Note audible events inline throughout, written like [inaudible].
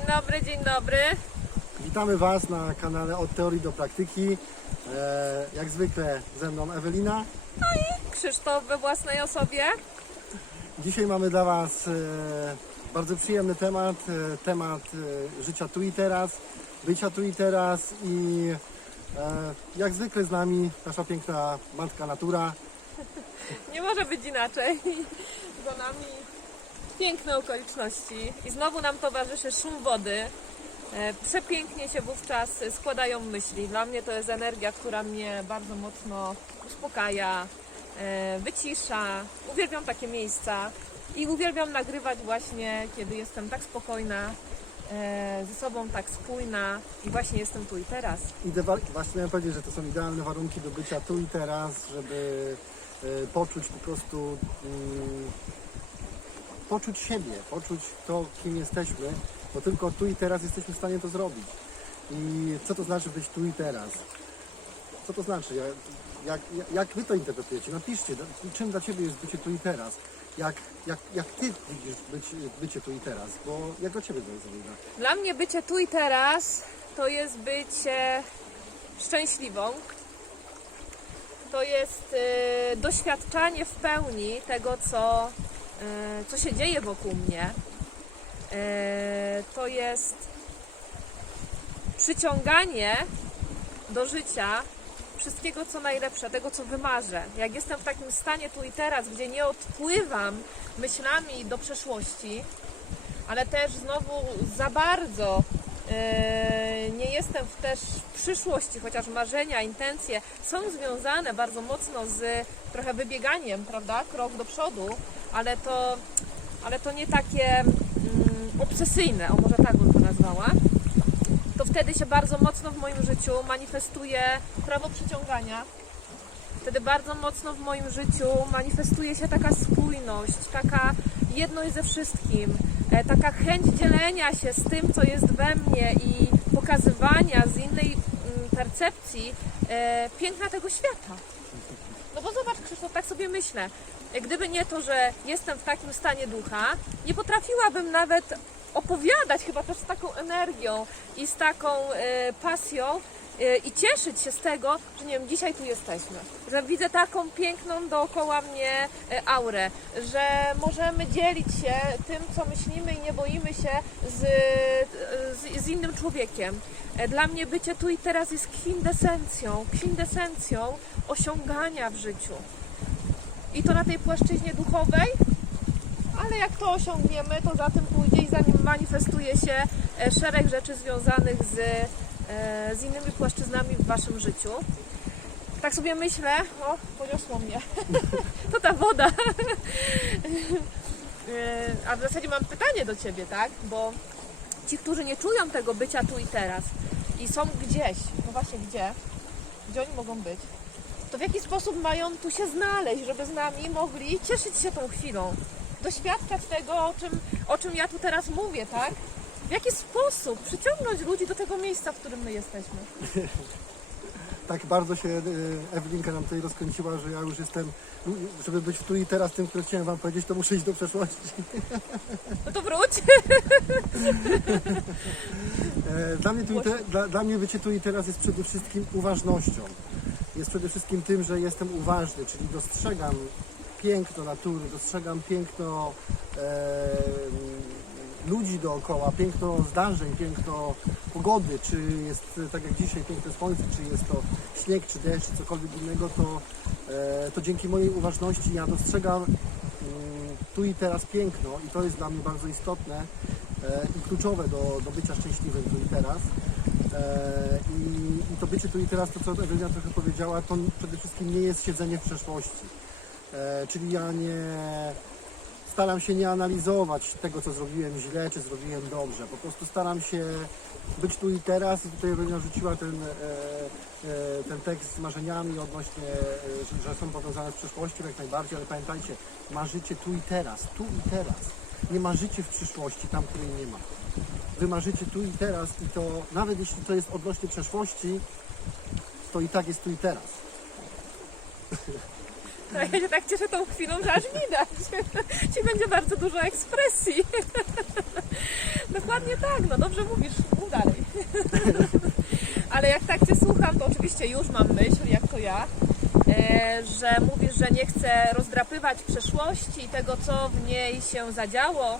Dzień dobry, dzień dobry. Witamy Was na kanale Od Teorii do Praktyki. E, jak zwykle ze mną Ewelina. Krzysztof we własnej osobie. Dzisiaj mamy dla Was e, bardzo przyjemny temat, e, temat e, życia tu i teraz, bycia tu i teraz i e, jak zwykle z nami nasza piękna matka natura. [laughs] Nie może być inaczej. Za nami piękne okoliczności i znowu nam towarzyszy szum wody. E, Przepięknie się wówczas składają myśli. Dla mnie to jest energia, która mnie bardzo mocno uspokaja, e, wycisza. Uwielbiam takie miejsca i uwielbiam nagrywać właśnie, kiedy jestem tak spokojna, e, ze sobą tak spójna i właśnie jestem tu i teraz. Ide- właśnie miałem powiedzieć, że to są idealne warunki do bycia tu i teraz, żeby poczuć po prostu mm, poczuć siebie, poczuć to, kim jesteśmy, bo tylko tu i teraz jesteśmy w stanie to zrobić. I co to znaczy być tu i teraz? Co to znaczy? Jak, jak, jak wy to interpretujecie? Napiszcie, do- czym dla Ciebie jest bycie tu i teraz. Jak, jak, jak Ty widzisz być, bycie tu i teraz? Bo jak dla Ciebie to jest wygląda? Dla mnie bycie tu i teraz to jest bycie szczęśliwą. To jest e, doświadczanie w pełni tego, co, co się dzieje wokół mnie. E, to jest przyciąganie do życia wszystkiego, co najlepsze, tego, co wymarzę. Jak jestem w takim stanie tu i teraz, gdzie nie odpływam myślami do przeszłości, ale też znowu za bardzo e, nie jestem też w przyszłości, chociaż marzenia, intencje są związane bardzo mocno z trochę wybieganiem, prawda, krok do przodu, ale to, ale to nie takie mm, obsesyjne, o może tak bym to nazwała, to wtedy się bardzo mocno w moim życiu manifestuje prawo przyciągania, wtedy bardzo mocno w moim życiu manifestuje się taka spójność, taka jedność ze wszystkim, e, taka chęć dzielenia się z tym, co jest we mnie i pokazywania z innej mm, percepcji e, piękna tego świata. No bo zobacz Krzysztof, tak sobie myślę, e, gdyby nie to, że jestem w takim stanie ducha, nie potrafiłabym nawet opowiadać chyba też z taką energią i z taką e, pasją e, i cieszyć się z tego, że nie wiem, dzisiaj tu jesteśmy, że widzę taką piękną dookoła mnie e, aurę, że możemy dzielić się tym, co myślimy i nie boimy się z, z, z innym człowiekiem. E, Dla mnie bycie tu i teraz jest kwintesencją, kwintesencją osiągania w życiu. I to na tej płaszczyźnie duchowej, ale jak to osiągniemy, to za tym pójdzie i za nim manifestuje się e, szereg rzeczy związanych z, e, z innymi płaszczyznami w waszym życiu. Tak sobie myślę, o, poniosło mnie. [laughs] To ta woda. [laughs] E, A w zasadzie mam pytanie do ciebie, tak? Bo ci, którzy nie czują tego bycia tu i teraz i są gdzieś, no właśnie gdzie, gdzie oni mogą być, to w jaki sposób mają tu się znaleźć, żeby z nami mogli cieszyć się tą chwilą, doświadczać tego, o czym, o czym ja tu teraz mówię, tak? W jaki sposób przyciągnąć ludzi do tego miejsca, w którym my jesteśmy? [laughs] tak bardzo się e, Ewelinka nam tutaj rozkręciła, że ja już jestem, żeby być tu i teraz tym, który chciałem Wam powiedzieć, to muszę iść do przeszłości. [laughs] No to wróć. [laughs] E, Dla mnie, tu te, dla, dla mnie bycie tu i teraz jest przede wszystkim uważnością. Jest przede wszystkim tym, że jestem uważny, czyli dostrzegam piękno natury, dostrzegam piękno e, ludzi dookoła, piękno zdarzeń, piękno pogody, czy jest tak jak dzisiaj piękne słońce, czy jest to śnieg, czy deszcz, czy cokolwiek innego, to, e, to dzięki mojej uważności ja dostrzegam mm, tu i teraz piękno i to jest dla mnie bardzo istotne e, i kluczowe do, do bycia szczęśliwym tu i teraz. E, I, I to bycie tu i teraz, to co Ewelina trochę powiedziała, to przede wszystkim nie jest siedzenie w przeszłości. Czyli ja nie staram się nie analizować tego, co zrobiłem źle, czy zrobiłem dobrze. Po prostu staram się być tu i teraz i tutaj Ewelina rzuciła ten, e, e, ten tekst z marzeniami odnośnie, e, że, są powiązane z przeszłością jak najbardziej, ale pamiętajcie, marzycie tu i teraz, tu i teraz. Nie marzycie w przyszłości, tam, której nie ma. Wy marzycie tu i teraz i to nawet jeśli to jest odnośnie przeszłości, to i tak jest tu i teraz. [laughs] No, ja się tak cieszę tą chwilą, że aż widać. [laughs] Ci będzie bardzo dużo ekspresji. [laughs] Dokładnie tak, no dobrze mówisz, mów dalej. [laughs] Ale jak tak Cię słucham, to oczywiście już mam myśl, jak to ja, e, że mówisz, że nie chcę rozdrapywać przeszłości i tego, co w niej się zadziało,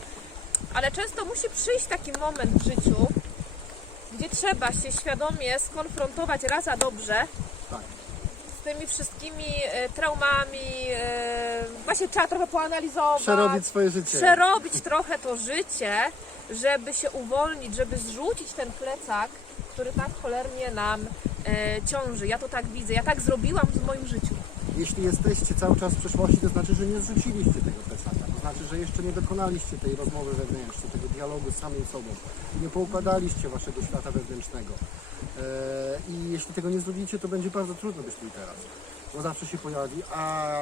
ale często musi przyjść taki moment w życiu, gdzie trzeba się świadomie skonfrontować raz a dobrze. Z tymi wszystkimi e, traumami, właśnie trzeba trochę poanalizować, Przerobić swoje życie. przerobić trochę to życie, żeby się uwolnić, żeby zrzucić ten plecak, który tak cholernie nam e, ciąży. Ja to tak widzę, ja tak zrobiłam w moim życiu. Jeśli jesteście cały czas w przeszłości, to znaczy, że nie zrzuciliście tego plecaka. To znaczy, że jeszcze nie dokonaliście tej rozmowy wewnętrznej, tego dialogu z samym sobą. Nie poukładaliście waszego świata wewnętrznego. E, I jeśli tego nie zrobicie, to będzie bardzo trudno być tu i teraz. Bo zawsze się pojawi, a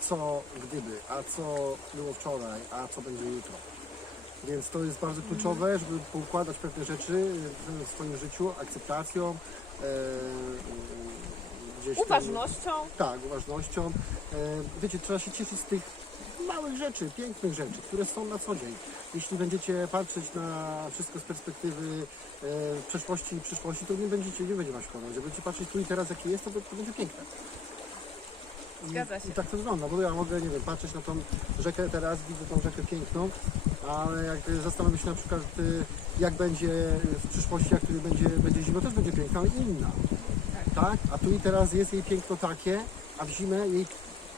co gdyby, a co było wczoraj, a co będzie jutro. Więc to jest bardzo kluczowe, żeby poukładać pewne rzeczy w swoim życiu, akceptacją, e, gdzieś tam- Uważnością. tak, uważnością. E, Wiecie, trzeba się cieszyć z tych małych rzeczy, pięknych rzeczy, które są na co dzień. Jeśli będziecie patrzeć na wszystko z perspektywy e, przeszłości i przyszłości, to nie będziecie, nie będzie was szkoda. Będziecie patrzeć tu i teraz, jakie jest, to, to będzie piękne. Zgadza się. I tak to wygląda, bo ja mogę, nie wiem, patrzeć na tą rzekę teraz, widzę tą rzekę piękną, ale jak zastanawiam się na przykład, y, jak będzie w przyszłości, jak tu będzie, będzie zima, też będzie piękna, ale inna. Tak. A tu i teraz jest jej piękno takie, a w zimę jej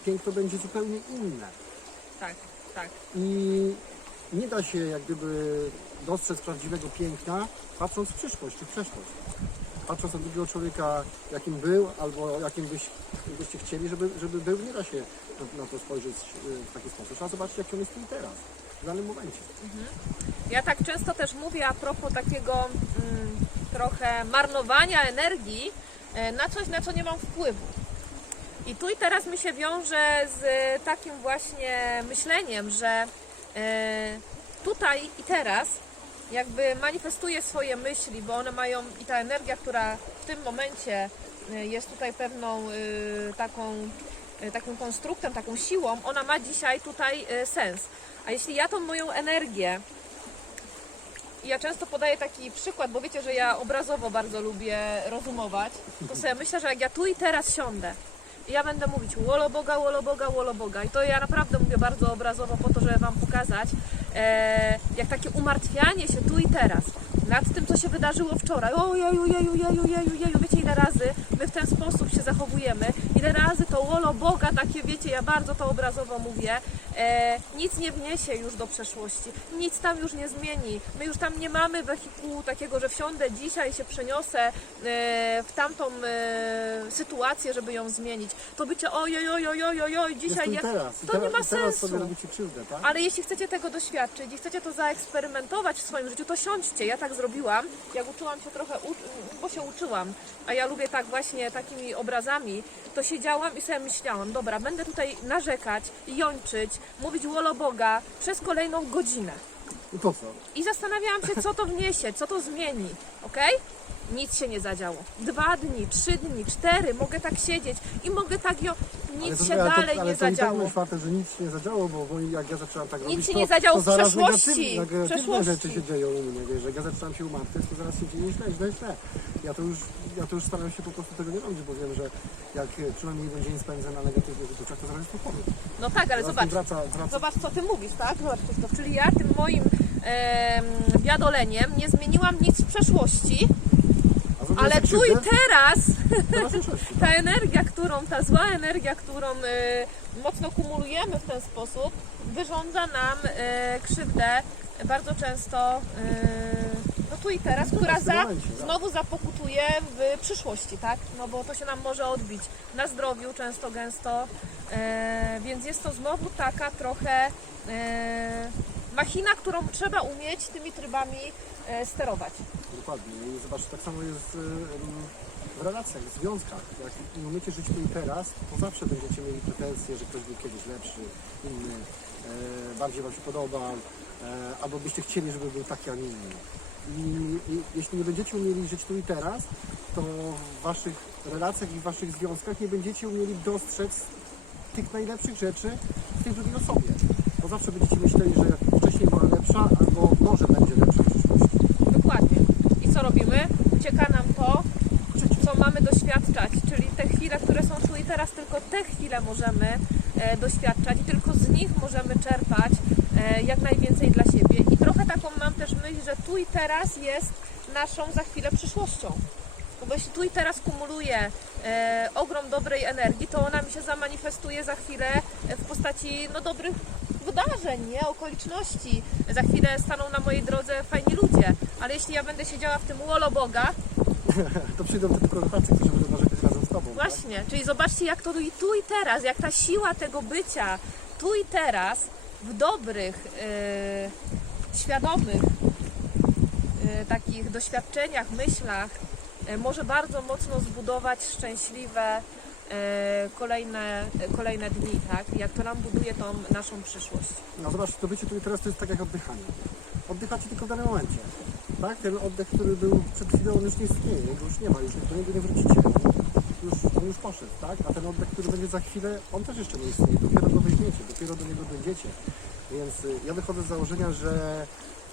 piękno będzie zupełnie inne. Tak, tak. I nie da się jak gdyby dostrzec prawdziwego piękna, patrząc w przyszłość czy w przeszłość. Patrząc na drugiego człowieka, jakim był, albo jakim byś, byście chcieli, żeby, żeby był, nie da się na, na to spojrzeć y, w taki sposób. Trzeba zobaczyć, jaki on jest i teraz, w danym momencie. Ja tak często też mówię a propos takiego mm, trochę marnowania energii e, na coś, na co nie mam wpływu. I tu i teraz mi się wiąże z takim właśnie myśleniem, że e, tutaj i teraz jakby manifestuję swoje myśli, bo one mają i ta energia, która w tym momencie e, jest tutaj pewną e, taką, e, takim konstruktem, taką siłą, ona ma dzisiaj tutaj e, sens. A jeśli ja tą moją energię i ja często podaję taki przykład, bo wiecie, że ja obrazowo bardzo lubię rozumować. To sobie myślę, że jak ja tu i teraz siądę ja będę mówić łolo Boga, łolo Boga, łolo Boga. I to ja naprawdę mówię bardzo obrazowo po to, żeby Wam pokazać, e, jak takie umartwianie się tu i teraz nad tym, co się wydarzyło wczoraj. O jeju, jeju, jeju, jeju. Wiecie, ile razy my w ten sposób się zachowujemy. Ile razy to łolo Boga, takie wiecie, ja bardzo to obrazowo mówię, e, nic nie wniesie już do przeszłości. Nic tam już nie zmieni. My już tam nie mamy wehikułu takiego, że wsiądę dzisiaj się przeniosę e, w tamtą e, sytuację, żeby ją zmienić. To bycie ojoj, ojoj, ojoj, oj, Jest dzisiaj tu i teraz. I To teraz, nie ma teraz sensu. sobie robicie krzywdę, tak? Ale jeśli chcecie tego doświadczyć i chcecie to zaeksperymentować w swoim życiu, to siądźcie. Ja tak zrobiłam. Jak uczyłam się trochę, bo się uczyłam, a ja lubię tak właśnie takimi obrazami, to siedziałam i sobie myślałam, dobra, będę tutaj narzekać, jączyć, mówić łolo Boga przez kolejną godzinę. I po co? I zastanawiałam się, co to wniesie, co to zmieni, ok? Nic się nie zadziało. Dwa dni, trzy dni, cztery, mogę tak siedzieć i mogę tak ją. Nic to, się ale dalej to, ale nie to tak zadziało. jest fakt, że nic się nie zadziało, bo, bo jak ja zaczęłam tak robić, się to, nie zadziało to w zaraz przeszłości, negatywne, przeszłości. rzeczy się dzieją u mnie, wiesz, jak ja zaczynam się umartwiać, to zaraz się dzieje źle, źle, źle. Ja to już, ja to już staram się po prostu tego nie robić, bo wiem, że jak przynajmniej jeden dzień spędzę na negatywnych uczuciach, to zaraz jest spokojny. No tak, ale Zaraz zobacz, wraca, wraca Zobacz, co ty mówisz, tak? Zobacz, Krzysztof. Czyli ja tym moim em, wiadoleniem nie zmieniłam nic w przeszłości, ale tu i teraz [laughs] ta energia, którą, ta zła energia, którą e, mocno kumulujemy w ten sposób, wyrządza nam e, krzywdę bardzo często e, no tu i teraz, która w tym za, tak. znowu zapokutuje w przyszłości, tak? No bo to się nam może odbić na zdrowiu często, gęsto, e, więc jest to znowu taka trochę e, machina, którą trzeba umieć tymi trybami sterować. Dokładnie. I zobacz, tak samo jest w relacjach, w związkach. Jak umiecie żyć tu i teraz, to zawsze będziecie mieli pretensje, że ktoś był kiedyś lepszy, inny, e, bardziej Wam się podobał, e, albo byście chcieli, żeby był taki, a nie inny. I, I jeśli nie będziecie umieli żyć tu i teraz, to w Waszych relacjach i w Waszych związkach nie będziecie umieli dostrzec tych najlepszych rzeczy w tej drugiej osobie. Bo zawsze będziecie myśleli, że wcześniej była lepsza, albo może będzie lepsza w przyszłości. Dokładnie. I robimy? Ucieka nam to, co mamy doświadczać, czyli te chwile, które są tu i teraz, tylko te chwile możemy e, doświadczać i tylko z nich możemy czerpać e, jak najwięcej dla siebie. I trochę taką mam też myśl, że tu i teraz jest naszą za chwilę przyszłością. Bo jeśli tu i teraz kumuluję e, ogrom dobrej energii, to ona mi się zamanifestuje za chwilę w postaci no, dobrych wydarzeń, nie? okoliczności. Za chwilę staną na mojej drodze fajni ludzie, ale jeśli ja będę siedziała w tym łolo Boga, [laughs] To przyjdą tylko tacy, którzy będą narzekać razem z Tobą. tak? Właśnie, czyli zobaczcie jak to i tu i teraz, jak ta siła tego bycia tu i teraz w dobrych, yy, świadomych yy, takich doświadczeniach, myślach yy, może bardzo mocno zbudować szczęśliwe kolejne, kolejne dni, tak? Jak to nam buduje tą naszą przyszłość. No zobacz, to bycie tu i teraz to jest tak jak oddychanie. Oddychacie tylko w danym momencie. Tak? Ten oddech, który był przed chwilą, on już nie istnieje, jego już nie ma, już do niego nie wrócicie. Już, on już poszedł, tak? A ten oddech, który będzie za chwilę, on też jeszcze nie istnieje. Dopiero go weźmiecie, dopiero do niego dojdziecie. Więc y, ja wychodzę z założenia, że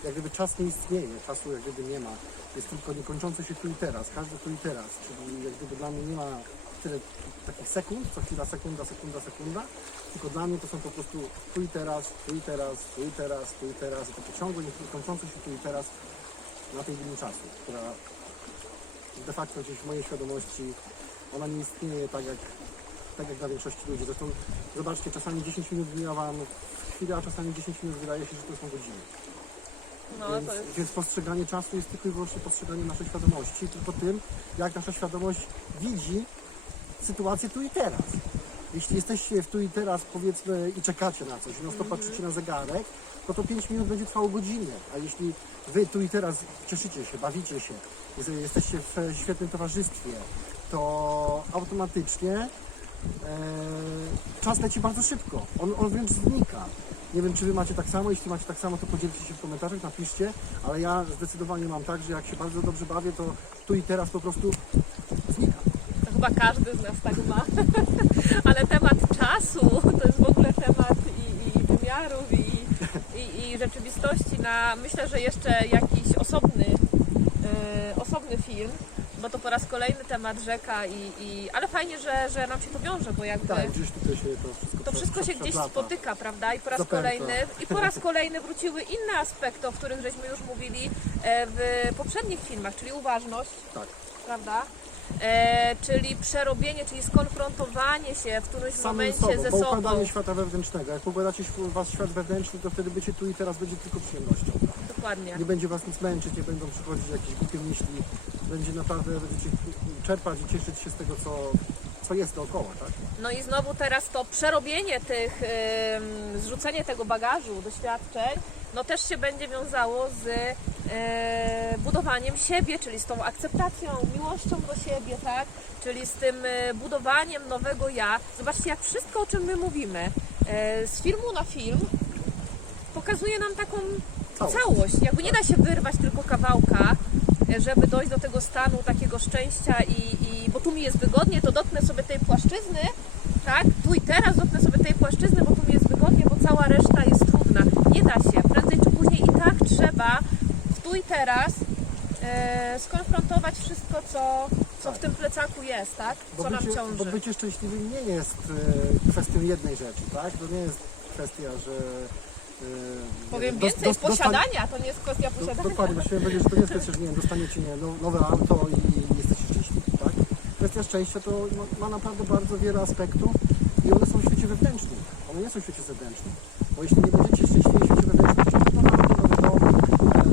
jak gdyby czas nie istnieje, czasu jak gdyby nie ma. Jest tylko niekończący się tu i teraz, każdy tu i teraz. Czyli jak gdyby dla mnie nie ma tyle takich sekund, co chwila sekunda, sekunda, sekunda, tylko dla mnie to są po prostu tu i teraz, tu i teraz, tu i teraz, tu i teraz, i takie ciągłe, niekończące się tu i teraz na tej linii czasu, która de facto gdzieś w mojej świadomości, ona nie istnieje tak jak, tak jak dla większości ludzi. Zresztą zobaczcie, czasami 10 minut mija Wam chwilę, a czasami 10 minut wydaje się, że to są godziny. No, Więc, to jest więc postrzeganie czasu jest tylko i wyłącznie postrzeganiem naszej świadomości, tylko tym, jak nasza świadomość widzi sytuację tu i teraz. Jeśli jesteście w tu i teraz, powiedzmy, i czekacie na coś, no to patrzycie na zegarek, no to 5 minut będzie trwało godzinę. A jeśli wy tu i teraz cieszycie się, bawicie się, jesteście w świetnym towarzystwie, to automatycznie e, czas leci bardzo szybko. On, on wręcz znika. Nie wiem, czy wy macie tak samo. Jeśli macie tak samo, to podzielcie się w komentarzach, napiszcie. Ale ja zdecydowanie mam tak, że jak się bardzo dobrze bawię, to tu i teraz po prostu znika. Chyba każdy z nas tak ma. [laughs] Ale temat czasu to jest w ogóle temat i, i wymiarów, i, i, i rzeczywistości na myślę, że jeszcze jakiś osobny, yy, osobny film, bo to po raz kolejny temat rzeka i, i ale fajnie, że, że nam się to wiąże, bo jakby Tak, gdzieś tutaj się to wszystko to wszystko się gdzieś spotyka, prawda? I po raz Zapętla. kolejny i po raz kolejny wróciły inne aspekty, o których żeśmy już mówili e, w poprzednich filmach, czyli uważność, Tak. prawda? E, czyli przerobienie, czyli skonfrontowanie się w którymś Samym momencie sobą, ze bo sobą. układanie świata wewnętrznego. Jak układacie św- wasz świat wewnętrzny, to wtedy bycie tu i teraz będzie tylko przyjemnością. Dokładnie. Nie będzie was nic męczyć, nie będą przychodzić jakieś głupie myśli. Będzie naprawdę, będziecie czerpać i cieszyć się z tego, co, co jest dookoła, tak? No i znowu teraz to przerobienie tych, ym, zrzucenie tego bagażu, doświadczeń, no też się będzie wiązało z e, budowaniem siebie, czyli z tą akceptacją, miłością do siebie, tak? Czyli z tym e, budowaniem nowego ja. Zobaczcie, jak wszystko, o czym my mówimy, e, z filmu na film pokazuje nam taką Całość. Jakby nie da się wyrwać tylko kawałka, e, żeby dojść do tego stanu takiego szczęścia i, i bo tu mi jest wygodnie, to dotknę sobie tej płaszczyzny, tak? Tu i teraz dotknę sobie tej płaszczyzny, bo tu mi jest wygodnie, bo cała reszta jest. Nie da się. Prędzej czy później i tak trzeba w tu i teraz e, skonfrontować wszystko, co, co w tym plecaku jest, tak? Bo Co nam bycie, ciąży. bo bycie szczęśliwym nie jest e, kwestią jednej rzeczy, tak? To nie jest kwestia, że... E, Powiem dos- więcej, dos- dostań- posiadania, to nie jest kwestia Do, posiadania. dokładnie, właściwie powiedzieć, że to nie jest kwestia, że nie wiem, dostaniecie nie, no, nowe auto i jesteście szczęśliwi, tak? Kwestia szczęścia to ma, ma naprawdę bardzo wiele aspektów i one są w świecie wewnętrznym, one nie są w świecie zewnętrznym. Bo jeśli nie będziecie szczęśliwi w świecie wewnętrznym, to nowe e,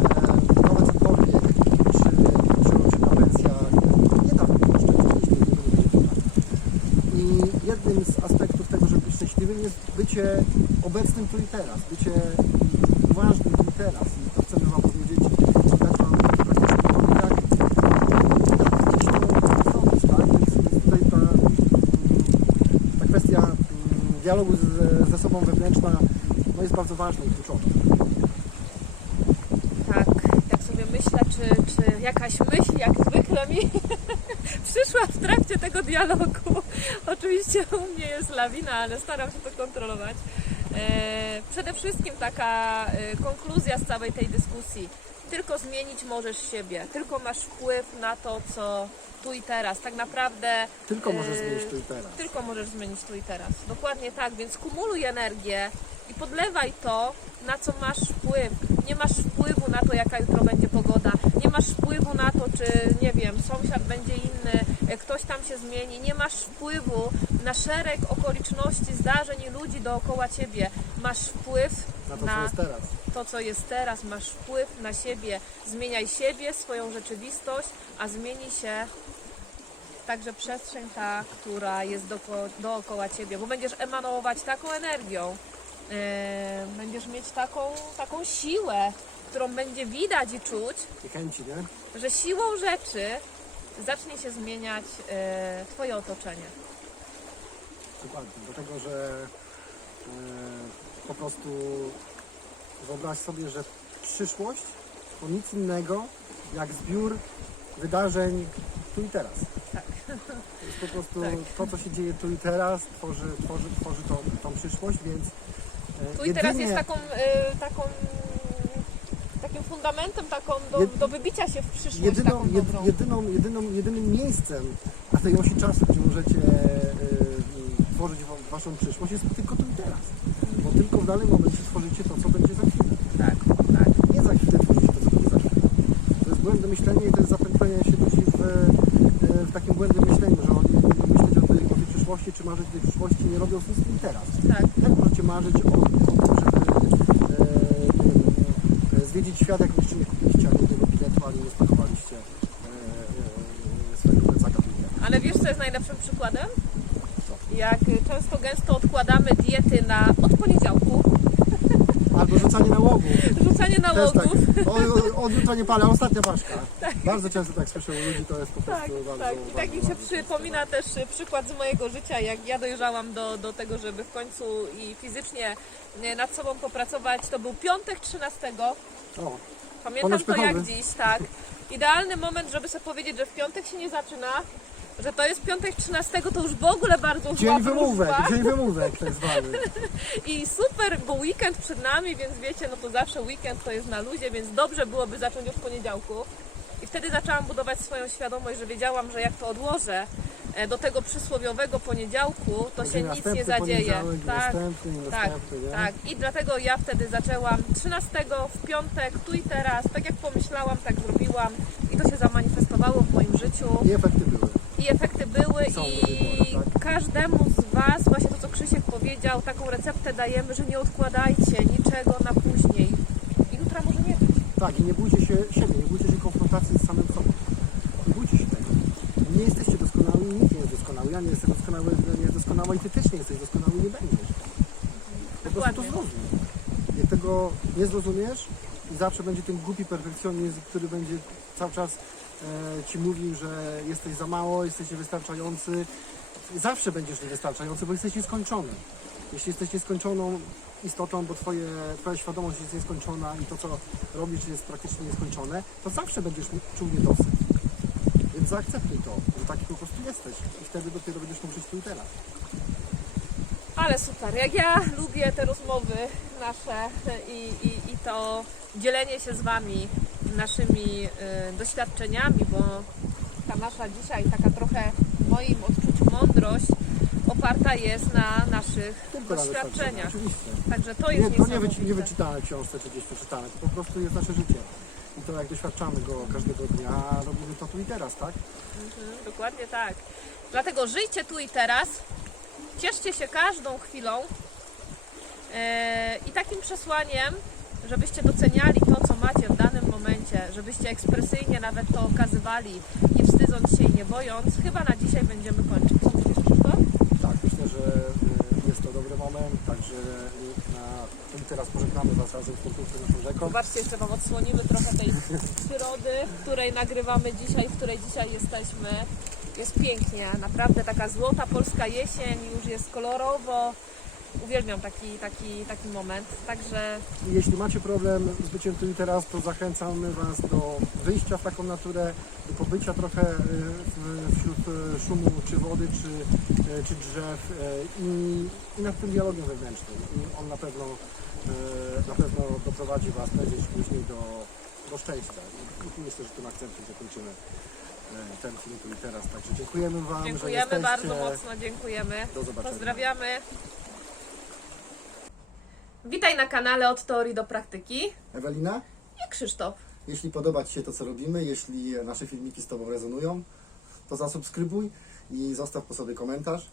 nowe cokolwiek, czy, czy roczna pensja, nie da wam szczęścia, jeśli nie. I jednym z aspektów tego, żeby być szczęśliwym jest bycie obecnym tu i teraz, bycie uważnym tu i teraz. I to chcemy Wam powiedzieć, dać Wam praktyczny powód, jak, to zrobić, tak? Więc, tutaj ta, mm, ta kwestia mm, dialogu ze sobą wewnętrzna no jest bardzo ważna i kluczowa. Tak, jak sobie myślę, czy, czy jakaś myśl, jak zwykle mi [laughs] przyszła w trakcie tego dialogu. [laughs] Oczywiście u mnie jest lawina, ale staram się to kontrolować. E, przede wszystkim taka e, konkluzja z całej tej dyskusji. Tylko zmienić możesz siebie, tylko masz wpływ na to, co tu i teraz. Tak naprawdę Tylko możesz Yy, zmienić tu i teraz. tylko możesz zmienić tu i teraz. Dokładnie tak, więc kumuluj energię i podlewaj to, na co masz wpływ. Nie masz wpływu na to, jaka jutro będzie pogoda. Nie masz wpływu na to, czy, nie wiem, sąsiad będzie inny, e, ktoś tam się zmieni. Nie masz wpływu na szereg okoliczności, zdarzeń i ludzi dookoła ciebie. Masz wpływ Na to, co na jest teraz. to, co jest teraz, masz wpływ na siebie. Zmieniaj siebie, swoją rzeczywistość, a zmieni się także przestrzeń ta, która jest dookoła ciebie, bo będziesz emanować taką energią, będziesz mieć taką, taką siłę, którą będzie widać i czuć, I chęci, nie? że siłą rzeczy zacznie się zmieniać e, Twoje otoczenie. Dokładnie. Dlatego, że e, po prostu wyobraź sobie, że przyszłość to nic innego jak zbiór wydarzeń tu i teraz. Tak. To jest po prostu Tak. to, co się dzieje tu i teraz, tworzy, tworzy, tworzy tą, tą przyszłość, więc e, Tu i teraz jedynie- jest taką, e, taką takim fundamentem taką do, Jed- do wybicia się w przyszłość jedyną, taką jed, jedyną, jedyną, jedynym miejscem na tej osi czasu, gdzie możecie e, tworzyć wa- waszą przyszłość jest tylko tu i teraz. Bo tylko w danym momencie tworzycie to, co będzie za chwilę. Tak, tak. Nie za chwilę tworzycie to, co będzie za chwilę. To jest błędne myślenie i to jest zapętlenie się ludzi w, e, w takim błędnym myśleniu, że oni myśleć o tej, o tej przyszłości, czy marzyć o tej przyszłości, nie robią nic tu i teraz. Tak. Marzyć o, o tym, żeby e, e, zwiedzić świat, jak jeszcze nie kupiliście ani jednego biletu, ani nie spakowaliście e, e, swojego plecaka? Ale wiesz, co jest najlepszym przykładem? Co? Jak często gęsto odkładamy diety na od poniedziałku, [laughs] Albo rzucanie nałogów. rzucanie tak. nałogów. O, o, od jutra nie palę, a ostatnia paczka. [laughs] Bardzo często tak słyszę u ludzi, to jest po Tak, prostu bardzo, tak. I tak mi się przypomina też y, przykład z mojego życia, jak ja dojrzałam do, do tego, żeby w końcu i fizycznie y, nad sobą popracować. To był piątek 13. O, Pamiętam to jak dziś, tak. Idealny moment, żeby sobie powiedzieć, że w piątek się nie zaczyna, że to jest piątek 13, to już w ogóle bardzo dzień wymówek, wróżba. dzień wymówek tak zwany. [laughs] I super, bo weekend przed nami, więc wiecie, no to zawsze weekend to jest na luzie, więc dobrze byłoby zacząć od poniedziałku. I wtedy zaczęłam budować swoją świadomość, że wiedziałam, że jak to odłożę e, do tego przysłowiowego poniedziałku, to się nic nie zadzieje. Tak, Następny, tak, następny, nie? tak. I dlatego ja wtedy zaczęłam 13 w piątek, tu i teraz, tak jak pomyślałam, tak zrobiłam. I to się zamanifestowało w moim życiu. I efekty były. I efekty były Są i pory, tak? każdemu z Was, właśnie to co Krzysiek powiedział, taką receptę dajemy, że nie odkładajcie niczego na później. I jutra może nie być. Tak, i nie bójcie się siebie, nie bójcie się konfrontacji z samym sobą. Nie bójcie się tego. Nie jesteście doskonali, nikt nie jest doskonały. Ja nie jestem doskonały, nie jest doskonała i ty też nie jesteś doskonały i nie będziesz. Po prostu to Dokładnie. zrozum. Jak tego nie zrozumiesz i zawsze będzie ten głupi perfekcjonizm, który będzie cały czas ci mówił, że jesteś za mało, jesteś niewystarczający. Zawsze będziesz niewystarczający, bo jesteś nieskończony. Jeśli jesteś nieskończoną istotą, bo twoje, twoja świadomość jest nieskończona i to, co robisz, jest praktycznie nieskończone, to zawsze będziesz czuł niedosyt. Więc zaakceptuj to, że taki po prostu jesteś i wtedy dopiero będziesz mógł żyć tu i teraz. Ale super, jak ja lubię te rozmowy nasze i, i, i to dzielenie się z Wami naszymi y, doświadczeniami, bo ta nasza dzisiaj taka trochę w moim odczuciu mądrość oparta jest na naszych Tylko doświadczeniach. Oczywiście. Także to jest Nie, to nie, wyci- nie wyczytane w książce czy gdzieś przeczytane, to po prostu jest nasze życie. I to jak doświadczamy go każdego dnia, robimy to tu i teraz, tak? Mhm, dokładnie tak. Dlatego żyjcie tu i teraz, cieszcie się każdą chwilą e, i takim przesłaniem, żebyście doceniali to, co macie w danym momencie, żebyście ekspresyjnie nawet to okazywali, nie wstydząc się i nie bojąc, chyba na dzisiaj będziemy kończyć. Co myślisz, Krzysztof? Tak, myślę, że y, jest to dobry moment, także y, na i teraz pożegnamy Was razem z konkursem naszą rzeką. Zobaczcie, jeszcze Wam odsłonimy trochę tej przyrody, w której nagrywamy dzisiaj, w której dzisiaj jesteśmy. Jest pięknie, naprawdę taka złota polska jesień, już jest kolorowo. Uwielbiam taki, taki, taki moment. Także Jeśli macie problem z byciem tu i teraz, to zachęcamy Was do wyjścia w taką naturę, do pobycia trochę w- wśród e, szumu czy wody, czy, e, czy drzew i, i nad tym dialogiem wewnętrznym. I on na pewno, na pewno doprowadzi Was prędzej czy później do, do szczęścia. I myślę, że tym akcentem zakończymy ten film tu i teraz. Także dziękujemy Wam, dziękujemy bardzo mocno, dziękujemy. Do zobaczenia. Pozdrawiamy. Witaj na kanale Od Teorii do Praktyki. Ewelina? I Krzysztof. Jeśli podoba Ci się to, co robimy, jeśli nasze filmiki z Tobą rezonują, to zasubskrybuj i zostaw po sobie komentarz.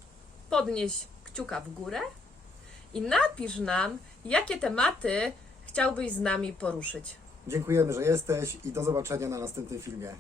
Podnieś kciuka w górę i napisz nam, jakie tematy chciałbyś z nami poruszyć. Dziękujemy, że jesteś i do zobaczenia na następnym filmie.